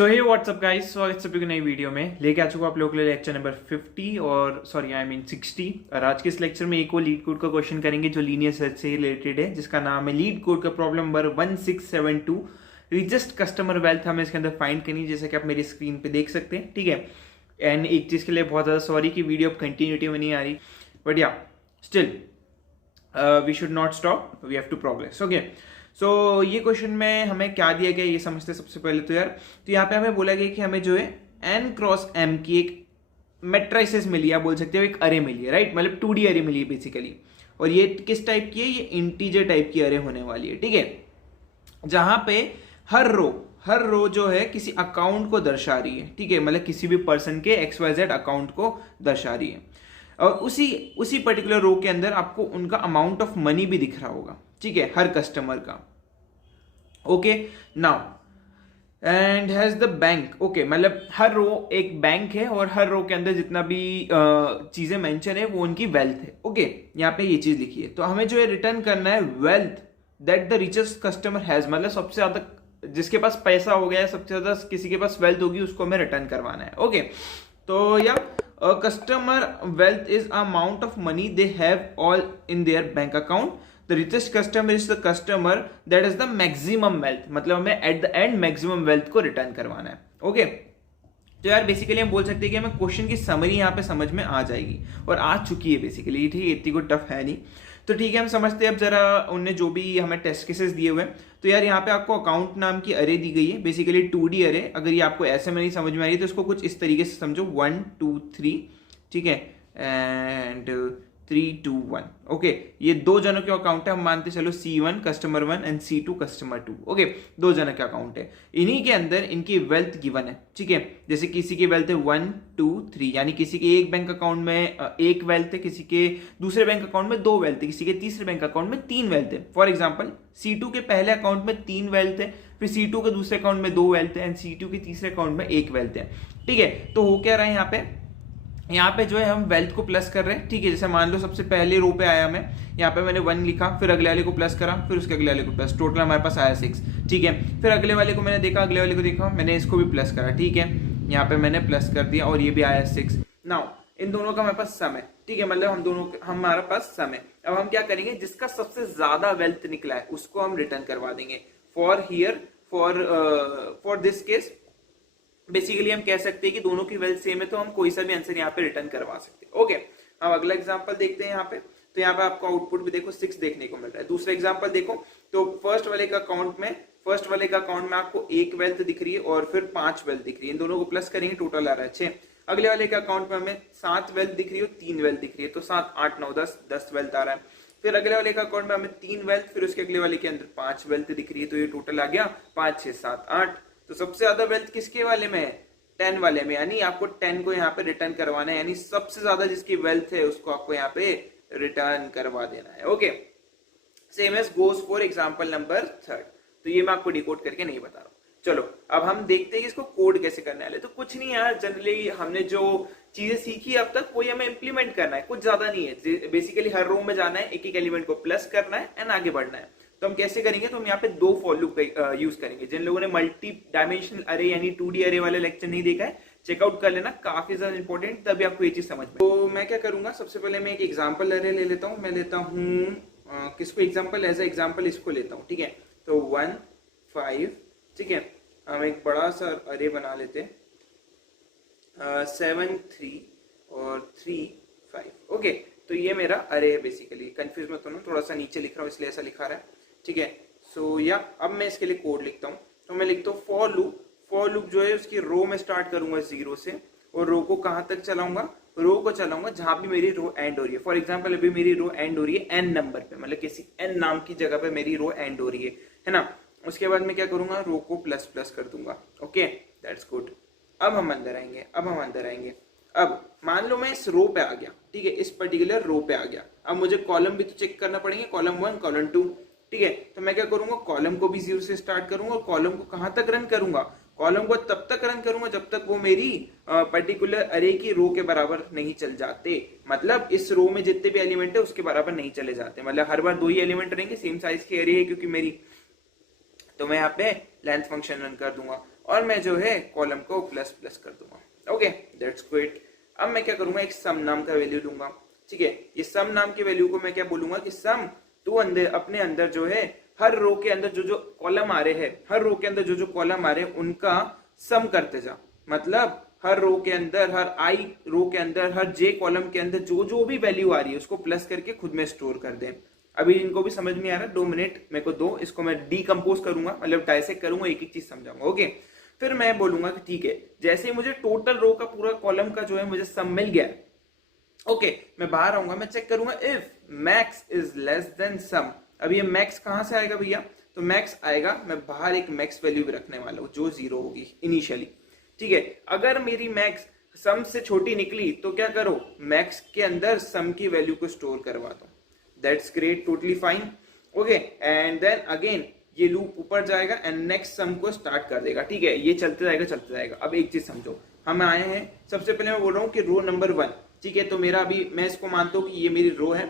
सो हे WhatsApp guys, स्वागत है नई वीडियो में। लेके आ चुका आप लोगों के लिए लेक्चर नंबर 50 और 60। और आज के इस लेक्चर में एक और लीड कोड का क्वेश्चन करेंगे जो लीनियर सर्च से रिलेटेड है, जिसका नाम है लीड कोड का problem number 1672 resist customer wealth. हमें इसके अंदर फाइंड करनी है, जैसे कि आप मेरी स्क्रीन पे देख सकते हैं। ठीक है, एंड एक चीज के लिए बहुत ज्यादा सॉरी कि वीडियो अब कंटिन्यूटी में नहीं आ रही, बट या still we should not stop, we have to progress. Okay, so ये क्वेश्चन में हमें क्या दिया गया ये समझते सबसे पहले तो यार। तो यहाँ पे हमें बोला गया कि हमें जो है n क्रॉस m की एक मैट्रिसेस मिली है, आप बोल सकते हो एक अरे मिली है, राइट। मतलब 2D अरे मिली है बेसिकली। और ये किस टाइप की है? ये इंटीजर टाइप की अरे होने वाली है, ठीक है। जहां पे हर रो जो है किसी अकाउंट को दर्शा रही है, ठीक है। मतलब किसी भी पर्सन के XYZ अकाउंट को दर्शा रही है। और उसी पर्टिकुलर रो के अंदर आपको उनका अमाउंट ऑफ मनी भी दिख रहा होगा, ठीक है, हर कस्टमर का। Okay, now and has the bank. Okay, मतलब हर रो एक बैंक है और हर रो के अंदर जितना भी चीजें मेंशन है वो उनकी वेल्थ है। ओके, यहाँ पे ये चीज लिखी है। तो हमें जो है रिटर्न करना है wealth that the richest customer has. मतलब सबसे ज्यादा जिसके पास पैसा हो गया, सबसे ज्यादा किसी के पास वेल्थ होगी, उसको हमें रिटर्न करवाना है। ओके, तो या customer wealth is amount of money they have all in their bank account. The richest customer is the customer that has the maximum wealth। मतलब हमें at the end maximum wealth को return करवाना है। Okay, तो यार basically हम बोल सकते हैं कि हमें क्वेश्चन की समरी यहाँ पे समझ में आ जाएगी, और आ चुकी है बेसिकली, ठीक है। इतनी कोई टफ है नहीं। तो ठीक है, हम समझते हैं अब जरा उनने जो भी हमें टेस्ट केसेस दिए हुए हैं। तो यार यहाँ पे आपको अकाउंट नाम की अरे दी गई है, बेसिकली 2D अरे। अगर ये आपको ऐसे में नहीं समझ में आ रही तो इसको कुछ इस तरीके से समझो, 1 2 3, ठीक है, एंड 3 2 1। ओके, ये दो जनों के अकाउंट है। हम मानते चलो C1 customer 1 and C2 customer 2। Okay, दो जनों के अकाउंट है, इन्हीं के अंदर इनकी वेल्थ गिवन है, ठीक है। जैसे किसी की वेल्थ है 1 2 3, यानी किसी के एक बैंक अकाउंट में एक वेल्थ है, किसी के दूसरे बैंक अकाउंट में 2 वेल्थ है, किसी के तीसरे बैंक अकाउंट में 3 वेल्थ है। फॉर एग्जाम्पल C2 के पहले अकाउंट में 3 वेल्थ है, फिर C2 के दूसरे अकाउंट में 2 वेल्थ है, एंड C2 के तीसरे अकाउंट में 1 वेल्थ है, ठीक है। तो हो क्या रहा है यहाँ पे जो है हम वेल्थ को प्लस कर रहे हैं, ठीक है। जैसे मान लो सबसे पहले रो पे आया, मैं यहाँ पे मैंने 1 लिखा, फिर अगले वाले को प्लस करा, फिर उसके अगले वाले को प्लस, टोटल हमारे पास आया 6, ठीक है। फिर अगले वाले को मैंने देखा, अगले वाले को देखा, मैंने इसको भी प्लस करा, ठीक है। यहाँ पे मैंने प्लस कर दिया और ये भी आया 6। नाउ इन दोनों का हमारे पास सम है, ठीक है। मतलब हम दोनों हमारे पास सम है। अब हम क्या करेंगे, जिसका सबसे ज्यादा वेल्थ निकला है उसको हम रिटर्न करवा देंगे। फॉर दिस केस बेसिकली हम कह सकते हैं कि दोनों की वेल्थ सेम है, तो हम कोई सा भी आंसर यहाँ पे रिटर्न करवा सकते हैं। ओके, हम अगला एग्जांपल देखते हैं यहाँ पे। तो यहाँ पे आपको आउटपुट भी देखो 6 देखने को मिल रहा है। दूसरा एग्जांपल देखो, तो फर्स्ट वाले का अकाउंट में आपको 1 वेल्थ दिख रही है और फिर 5 वेल्थ दिख रही है। इन दोनों को प्लस करेंगे, टोटल आ रहा है 6। अगले वाले के अकाउंट में हमें 7 वेल्थ दिख रही है और 3 वेल्थ दिख रही है, तो 7 8 9 10 वेल्थ आ रहा है। फिर अगले वाले का अकाउंट में हमें 3 वेल्थ, फिर उसके अगले वाले के अंदर 5 वेल्थ दिख रही है, तो ये टोटल आ गया 5 6 7 8। तो सबसे ज्यादा वेल्थ किसके वाले में है? 10 वाले में, यानी आपको 10 को यहाँ पे रिटर्न करवाना है, यानी सबसे ज्यादा जिसकी वेल्थ है उसको आपको यहाँ पे रिटर्न करवा देना है। Okay, same as goes for example number 3। तो ये मैं आपको डिकोड करके नहीं बता रहा हूँ। चलो अब हम देखते हैं कि इसको कोड कैसे करने वाले। तो कुछ नहीं यार, जनरली हमने जो चीजें सीखी अब तक वही हमें इंप्लीमेंट करना है, कुछ ज्यादा नहीं है। बेसिकली हर रो में जाना है, एक एक एलिमेंट को प्लस करना है एंड आगे बढ़ना है। तो हम कैसे करेंगे, तो हम यहाँ पे 2 फॉर लूप यूज करेंगे। जिन लोगों ने मल्टी डायमेंशनल अरे यानी 2D अरे वाले लेक्चर नहीं देखा है, चेकआउट कर लेना, काफी ज्यादा इंपॉर्टेंट, तभी आपको ये चीज समझ में। तो मैं क्या करूंगा, सबसे पहले मैं एक एग्जांपल अरे ले लेता हूँ। मैं लेता हूँ किसको एग्जांपल, एज ए एग्जांपल इसको लेता हूँ, ठीक है। तो 1 5, ठीक है। हम एक बड़ा सा अरे बना लेते हैं 7 3 और 3 5। ओके, तो ये मेरा अरे है बेसिकली। कंफ्यूज मत होना, थोड़ा सा नीचे लिख रहा हूँ इसलिए ऐसा लिखा रहा है, ठीक है। सो या अब मैं इसके लिए कोड लिखता हूँ। तो मैं लिखता हूँ फॉर लूप जो है उसकी रो में स्टार्ट करूंगा 0 से, और रो को कहां तक चलाऊंगा, रो को चलाऊंगा जहां भी मेरी रो एंड हो रही है। फॉर एग्जांपल अभी मेरी रो एंड हो रही है n नंबर पे, मतलब किसी n नाम की जगह पे मेरी रो एंड हो रही है ना। उसके बाद मैं क्या करूंगा, रो को प्लस प्लस कर दूंगा। Okay, that's good. अब हम अंदर आएंगे। अब मान लो मैं इस रो पे आ गया, ठीक है, इस पर्टिकुलर रो पे आ गया। अब मुझे कॉलम भी तो चेक करना पड़ेंगे, कॉलम 1 कॉलम 2, ठीक है। तो मैं क्या करूंगा, कॉलम को भी 0 से स्टार्ट करूंगा, और कॉलम को कहां तक रन करूंगा, कॉलम को तब तक रन करूंगा जब तक वो मेरी पर्टिकुलर अरे की रो के बराबर नहीं चल जाते। मतलब इस रो में जितने भी एलिमेंट है उसके बराबर नहीं चले जाते। मतलब हर बार 2 ही एलिमेंट रहेंगे, सेम साइज के अरे है क्योंकि मेरी। तो मैं यहाँ पे लेंथ फंक्शन रन कर दूंगा, और मैं जो है कॉलम को प्लस प्लस कर दूंगा। Okay, that's great. अब मैं क्या करूंगा, एक सम नाम का वैल्यू लूंगा। ठीक है, ये सम नाम की वैल्यू को मैं क्या बोलूंगा कि सम टू अपने अंदर जो है हर रो के अंदर जो जो कॉलम आ रहे हैं, हर रो के अंदर जो जो कॉलम आ रहे हैं उनका सम करते जा। मतलब हर रो के अंदर, हर आई रो के अंदर, हर जे कॉलम के अंदर जो जो भी वैल्यू आ रही है उसको प्लस करके खुद में स्टोर कर दें। अभी इनको भी समझ में आ रहा है, 2 मिनट मेरे को दो, इसको मैं डीकंपोज करूंगा, मतलब डायसेक्ट करूंगा, एक एक चीज समझाऊंगा। ओके, फिर मैं बोलूंगा कि ठीक है, जैसे ही मुझे टोटल रो का पूरा कॉलम का जो है मुझे सम मिल गया, ओके, मैं बाहर आऊंगा, मैं चेक करूंगा if max is less than sum. अब ये मैक्स कहां से आएगा भैया, तो मैक्स आएगा, मैं बाहर एक मैक्स वैल्यू भी रखने वाला हूं जो 0 होगी इनिशियली। ठीक है, अगर मेरी मैक्स सम से छोटी निकली तो क्या करो, मैक्स के अंदर सम की वैल्यू को स्टोर करवा दो। That's great, totally fine. Okay, and then again ये लूप ऊपर जाएगा एंड नेक्स्ट सम को स्टार्ट कर देगा। ठीक है, ये चलते जाएगा चलते जाएगा। अब एक चीज समझो, हम आए हैं, सबसे पहले मैं बोल रहा हूँ कि रो नंबर 1, ठीक है, तो मेरा अभी मैं इसको मानता हूँ कि ये मेरी रो है,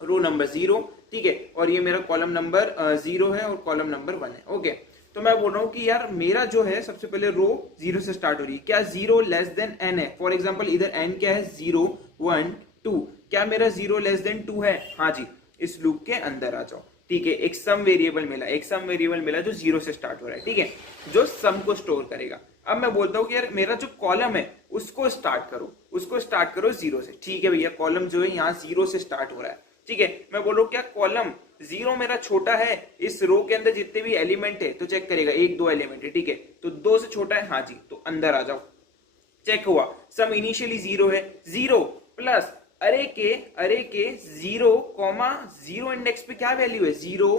रो नंबर 0, ठीक है, और ये मेरा कॉलम नंबर 0 है और कॉलम नंबर 1 है। ओके, तो मैं बोल रहा हूँ कि यार मेरा जो है सबसे पहले रो 0 से स्टार्ट हो रही है, क्या 0 लेस देन n है? फॉर एग्जाम्पल इधर n क्या है, 0 1 2, क्या मेरा 0 लेस देन 2 है? हाँ जी, इस लूप के अंदर आ जाओ। ठीक है, एक सम वेरिएबल मिला, एक सम वेरिएबल मिला जो 0 से स्टार्ट हो रहा है, ठीक है, जो सम को स्टोर करेगा। अब मैं बोलता हूँ कि यार मेरा जो कॉलम है उसको स्टार्ट करो, उसको स्टार्ट करो 0 से। ठीक है भैया, कॉलम जो है यहाँ 0 से स्टार्ट हो रहा है, ठीक है, मैं बोल रहा हूँ क्या कॉलम 0 मेरा छोटा है, इस रो के अंदर जितने भी एलिमेंट है तो चेक करेगा, 1 2 एलिमेंट है, ठीक है, तो 2 से छोटा है, हाँ जी, तो अंदर आ जाओ। चेक हुआ, सम इनिशियली 0 है, 0 प्लस अरे के 0 कॉमा 0 इंडेक्स पे क्या वैल्यू है, 0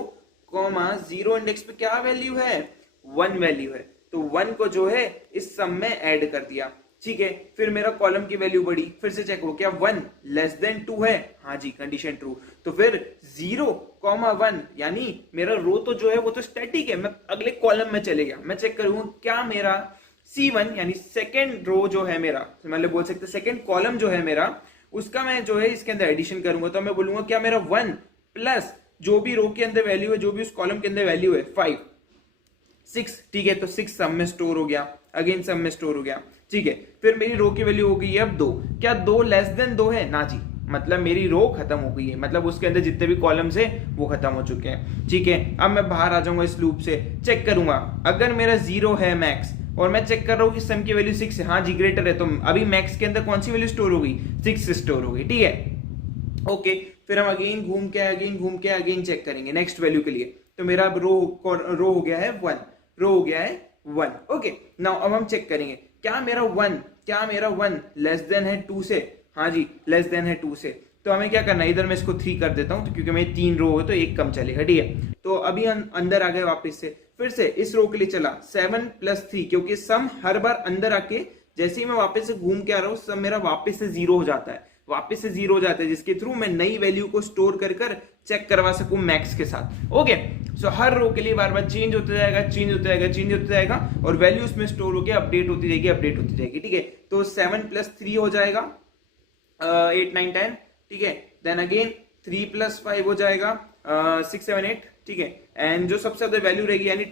कॉमा 0 इंडेक्स पे क्या वैल्यू है, 1 वैल्यू है, तो 1 को जो है इस सम में ऐड कर दिया। ठीक है, फिर मेरा कॉलम की वैल्यू बढ़ी, फिर से चेक हो, क्या 1 लेस देन 2 है? हाँ जी, कंडीशन ट्रू, तो फिर 0 कॉमा 1, यानी मेरा रो तो जो है वो तो स्टैटिक है, मैं अगले कॉलम में चले गया, मैं चेक करूंगा क्या मेरा C1 यानी सेकेंड रो जो है मेरा, मतलब बोल सकते सेकेंड कॉलम जो है मेरा, उसका मैं जो है इसके अंदर एडिशन करूंगा, तो मैं बोलूंगा क्या मेरा 1 प्लस जो भी रो के अंदर वैल्यू है, जो भी उस कॉलम के अंदर वैल्यू है 5 6, ठीक है, तो 6 सम में स्टोर हो गया, अगेन सम में स्टोर हो गया। ठीक है, फिर मेरी रो की वैल्यू हो गई अब 2, क्या 2 लेस देन 2 है? ना जी, मतलब मेरी रो खत्म हो गई है, मतलब उसके अंदर जितने भी कॉलम्स है वो खत्म हो चुके हैं। ठीक है, अब मैं बाहर आ जाऊंगा इस लूप से, चेक करूंगा अगर मेरा 0 है मैक्स और मैं चेक कर रहा हूँ कि सम की वैल्यू 6 है, हाँ जी ग्रेटर है, तो अभी मैक्स के अंदर कौन सी वैल्यू स्टोर हो गई, 6 स्टोर हो गई। ठीक है, ओके, फिर हम अगेन घूम के अगेन चेक करेंगे नेक्स्ट वैल्यू के लिए, तो मेरा रो हो गया है 1, रो हो गया है 1। ओके, नाउ अब हम चेक करेंगे क्या मेरा 1 लेस देन है 2 से? हाँ जी, लेस देन है 2 से, तो हमें क्या करना है, इधर मैं इसको 3 कर देता हूं, तो क्योंकि मेरी 3 रो है तो एक कम चलेगा। ठीक है, तो अभी हम अंदर आ गए वापस से, फिर से इस रो के लिए चला 7 + 3, क्योंकि सम हर बार अंदर आके जैसे ही मैं वापस से घूम के आ रहा हूं सम मेरा वापस से 0 हो जाता है, वापस से 0 हो जाता है, जिसके थ्रू मैं नई वैल्यू को स्टोर कर चेक करवा सकूं मैक्स के साथ। ओके, सो हर रो के लिए बार बार चेंज होता जाएगा और वैल्यू उसमें स्टोर होकर अपडेट होती जाएगी। ठीक है, तो 7 + 3 हो जाएगा 8 9 10, ठीक है, देन अगेन 3 + 5 हो जाएगा 6 7 8, ठीक है, एंड जो सबसे ज्यादा वैल्यू रहेगी यानी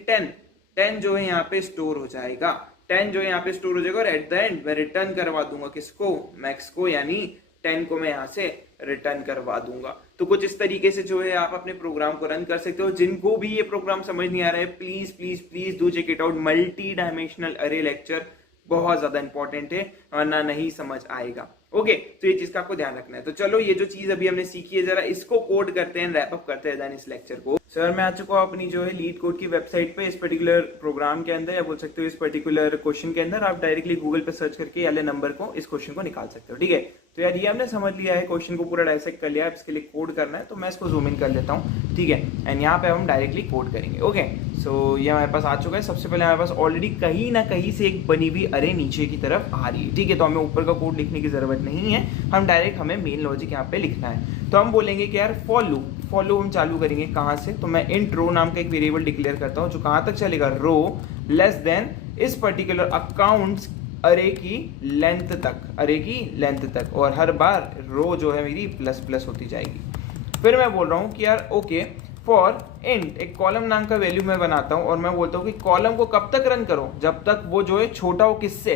10 जो है यहाँ पे स्टोर हो जाएगा, 10 जो है यहाँ पे स्टोर हो जाएगा, और एट द एंड मैं रिटर्न करवा दूंगा किसको, मैक्स को, यानी 10 को मैं यहाँ से रिटर्न करवा दूंगा। तो कुछ इस तरीके से जो है आप अपने प्रोग्राम को रन कर सकते हो। जिनको भी ये प्रोग्राम समझ नहीं आ रहा है, please please please do check it out. Multi dimensional array lecture बहुत ज्यादा इंपॉर्टेंट है, वरना नहीं समझ आएगा। ओके, तो ये चीज का आपको ध्यान रखना है। तो चलो, ये जो चीज अभी हमने सीखी है जरा इसको कोड करते हैं, रैप अप करते हैं इस लेक्चर को। सर मैं आ चुका हूँ अपनी जो है लीड कोड की वेबसाइट पे। इस पर्टिकुलर प्रोग्राम के अंदर, या बोल सकते हो इस पर्टिकुलर क्वेश्चन के अंदर, आप डायरेक्टली गूगल पे सर्च करके वाले नंबर को, इस क्वेश्चन को निकाल सकते हो। ठीक है, तो यार ये हमने समझ लिया है, क्वेश्चन को पूरा डायसेक्ट कर लिया है, इसके लिए कोड करना है, तो मैं इसको जूम इन कर लेता हूँ। ठीक है, एंड यहाँ पे हम डायरेक्टली कोड करेंगे। ओके, सो ये हमारे पास आ चुका है। सबसे पहले हमारे पास ऑलरेडी कहीं ना कहीं से एक बनी हुई अरे नीचे की तरफ आ रही है। ठीक है, तो हमें ऊपर का कोड लिखने की जरूरत नहीं है, हम डायरेक्ट हमें मेन लॉजिक यहाँ पे लिखना है। तो हम बोलेंगे कि यार फॉर लूप हम चालू करेंगे कहाँ से, तो मैं इंट रो नाम का एक वेरिएबल डिक्लेयर करता हूँ जो कहाँ तक चलेगा, रो लेस देन इस पर्टिकुलर अकाउंट्स अरे की लेंथ तक, और हर बार रो जो है मेरी प्लस प्लस होती जाएगी। फिर मैं बोल रहा हूँ कि यार ओके, फॉर इंट, एक कॉलम नाम का वैल्यू मैं बनाता हूँ और मैं बोलता हूँ कि कॉलम को कब तक रन करो, जब तक वो जो है छोटा हो किससे,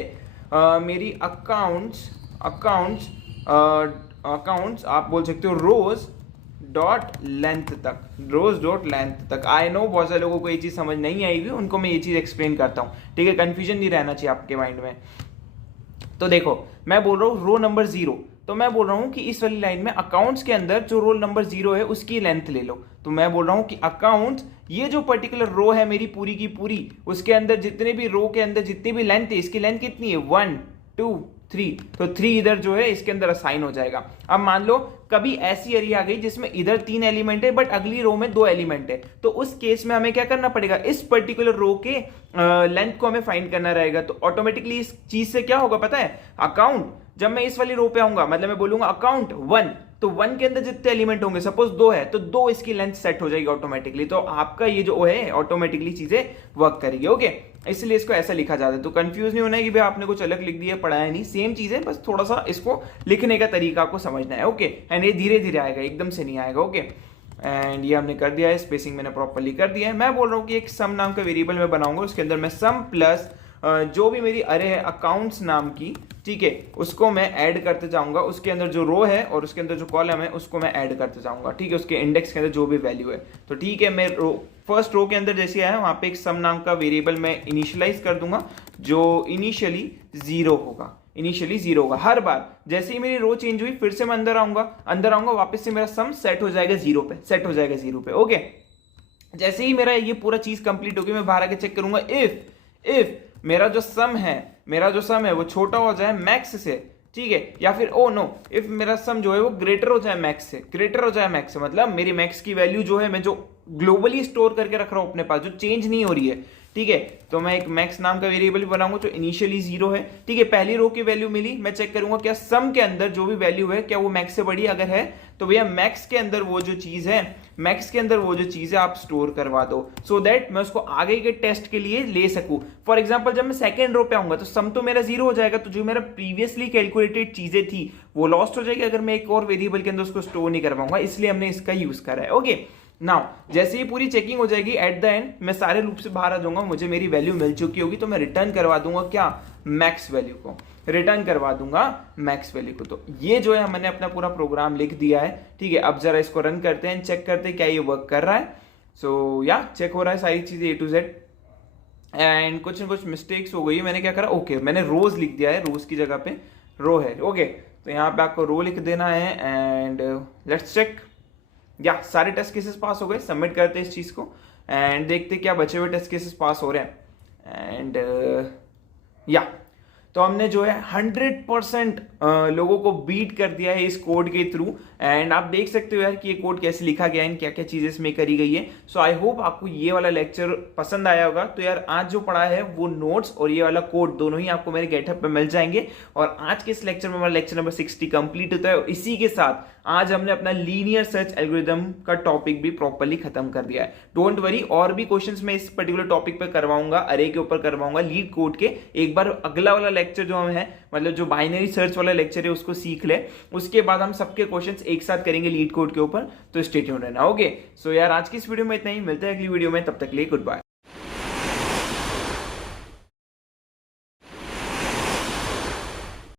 मेरी अकाउंट्स आप बोल सकते हो रोज डॉट लेंथ तक। आई नो बहुत सारे लोगों को ये चीज समझ नहीं आई हुई, उनको मैं ये चीज एक्सप्लेन करता हूँ, ठीक है, कंफ्यूजन नहीं रहना चाहिए आपके माइंड में। तो देखो मैं बोल रहा हूँ रो नंबर 0, तो मैं बोल रहा हूँ कि इस वाली लाइन में अकाउंट्स के अंदर जो रोल नंबर 0 है उसकी लेंथ ले लो। तो मैं बोल रहा हूँ कि अकाउंट्स, ये जो पर्टिकुलर रो है मेरी पूरी की पूरी, उसके अंदर जितने भी रो के अंदर जितनी भी लेंथ है, इसकी लेंथ कितनी है 1 2 3, तो 3 इधर जो है इसके अंदर असाइन हो जाएगा। अब मान लो कभी ऐसी एरिया आ गई जिसमें इधर 3 एलिमेंट है बट अगली रो में 2 एलिमेंट है, तो उस केस में हमें क्या करना पड़ेगा, इस पर्टिकुलर रो के लेंथ को हमें फाइंड करना रहेगा। तो ऑटोमेटिकली इस चीज से क्या होगा पता है, अकाउंट जब मैं इस वाली रो पे आऊंगा, मतलब मैं बोलूंगा अकाउंट 1, तो 1 के अंदर जितने एलिमेंट होंगे, सपोज 2 है तो 2 इसकी लेंथ सेट हो जाएगी ऑटोमेटिकली। तो आपका ये जो है ऑटोमेटिकली चीजें वर्क करेगी, ओके। इसलिए इसको ऐसा लिखा जाता है। तो कंफ्यूज नहीं होना है कि भाई आपने कुछ अलग लिख दिया, पढ़ाया नहीं, सेम चीज है, बस थोड़ा सा इसको लिखने का तरीका आपको समझना है, ओके। एंड ये धीरे धीरे आएगा, एकदम से नहीं आएगा, ओके। एंड ये हमने कर दिया है, स्पेसिंग मैंने प्रॉपर्ली कर दिया है। मैं बोल रहा हूँ कि एक सम नाम का वेरिएबल मैं बनाऊंगा, उसके अंदर मैं सम प्लस जो भी मेरी अरे है अकाउंट्स नाम की, ठीक है, उसको मैं ऐड करते जाऊंगा। उसके अंदर जो रो है और उसके अंदर जो कॉलम है उसको मैं ऐड करते जाऊंगा, ठीक है, उसके इंडेक्स के अंदर जो भी वैल्यू है। तो ठीक है, मैं फर्स्ट रो के अंदर जैसे आया वहां पे एक सम नाम का वेरिएबल मैं इनिशियलाइज कर दूंगा, जो इनिशियली 0 होगा। हर बार जैसे ही मेरी रो चेंज हुई फिर से मैं अंदर आऊंगा, वापस से मेरा सम सेट हो जाएगा 0 पे, ओके। जैसे ही मेरा ये पूरा चीज कंप्लीट होगी, मैं बाहर आके चेक करूंगा इफ मेरा जो सम है वो छोटा हो जाए मैक्स से, ठीक है, या फिर ओ नो, इफ मेरा सम जो है वो ग्रेटर हो जाए मैक्स से, मतलब मेरी मैक्स की वैल्यू जो है मैं जो ग्लोबली स्टोर करके रख रहा हूं अपने पास, जो चेंज नहीं हो रही है, ठीक है, तो मैं एक मैक्स नाम का वेरिएबल बनाऊंगा जो इनिशियली 0 है, ठीक है। पहली रो की वैल्यू मिली, मैं चेक करूंगा क्या सम के अंदर जो भी वैल्यू है क्या वो मैक्स से बड़ी, अगर है तो भैया मैक्स के अंदर वो जो चीज है आप स्टोर करवा दो, सो दैट मैं उसको आगे के टेस्ट के लिए ले सकूं। फॉर एग्जांपल जब मैं सेकंड रो पे आऊंगा तो सम तो मेरा 0 हो जाएगा, तो जो मेरा प्रीवियसली कैलकुलेटेड चीजें थी वो लॉस्ट हो जाएगी अगर मैं एक और वेरिएबल के अंदर उसको स्टोर नहीं कर पाऊंगा, इसलिए हमने इसका यूज करा है, ओके। नाउ जैसे ही पूरी चेकिंग हो जाएगी, एट द एंड मैं सारे लूप से बाहर आ जाऊंगा, मुझे मेरी वैल्यू मिल चुकी होगी, तो मैं रिटर्न करवा दूंगा क्या, मैक्स वैल्यू को रिटर्न करवा दूंगा, मैक्स वैल्यू को। तो ये जो है मैंने अपना पूरा प्रोग्राम लिख दिया है, ठीक है। अब जरा इसको रन करते हैं, चेक करते हैं क्या ये वर्क कर रहा है। सो या चेक हो रहा है सारी चीजें A to Z, एंड कुछ ना कुछ मिस्टेक्स हो गई है। मैंने क्या करा, ओके, मैंने रोज लिख दिया है, रोज की जगह पे रो है, ओके। तो यहाँ पे आपको रो लिख देना है, एंड लेट्स चेक, या सारे टेस्ट केसेस पास हो गए। सबमिट करते हैं इस चीज को एंड देखते क्या बचे हुए टेस्ट केसेस पास हो रहे हैं। एंड या तो हमने जो है 100% लोगों को बीट कर दिया है इस कोड के थ्रू। एंड आप देख सकते हो यार कि ये कोड कैसे लिखा गया है, क्या क्या चीजें इसमें करी गई है। सो आई होप आपको ये वाला लेक्चर पसंद आया होगा। तो यार आज जो पढ़ा है वो नोट्स और ये वाला कोड दोनों ही आपको मेरे गेटअप पे मिल जाएंगे। और आज के इस लेक्चर में हमारा लेक्चर नंबर 60 कंप्लीट होता है। और इसी के साथ आज हमने अपना लीनियर सर्च एल्गोरिदम का टॉपिक भी प्रॉपर्ली खत्म कर दिया है। डोंट वरी, और भी क्वेश्चंस मैं इस पर्टिकुलर टॉपिक पे करवाऊंगा, अरे के ऊपर करवाऊंगा, लीड कोड के। एक बार अगला वाला लेक्चर जो हम है, मतलब जो बाइनरी सर्च वाला लेक्चर है उसको सीख ले, उसके बाद हम सबके क्वेश्चंस एक साथ करेंगे लीड कोड के ऊपर। तो स्टे ट्यून्ड रहना, ओके। सो यार आज की इस वीडियो में इतना ही, मिलते हैं अगली वीडियो में, तब तक के लिए गुड बाय।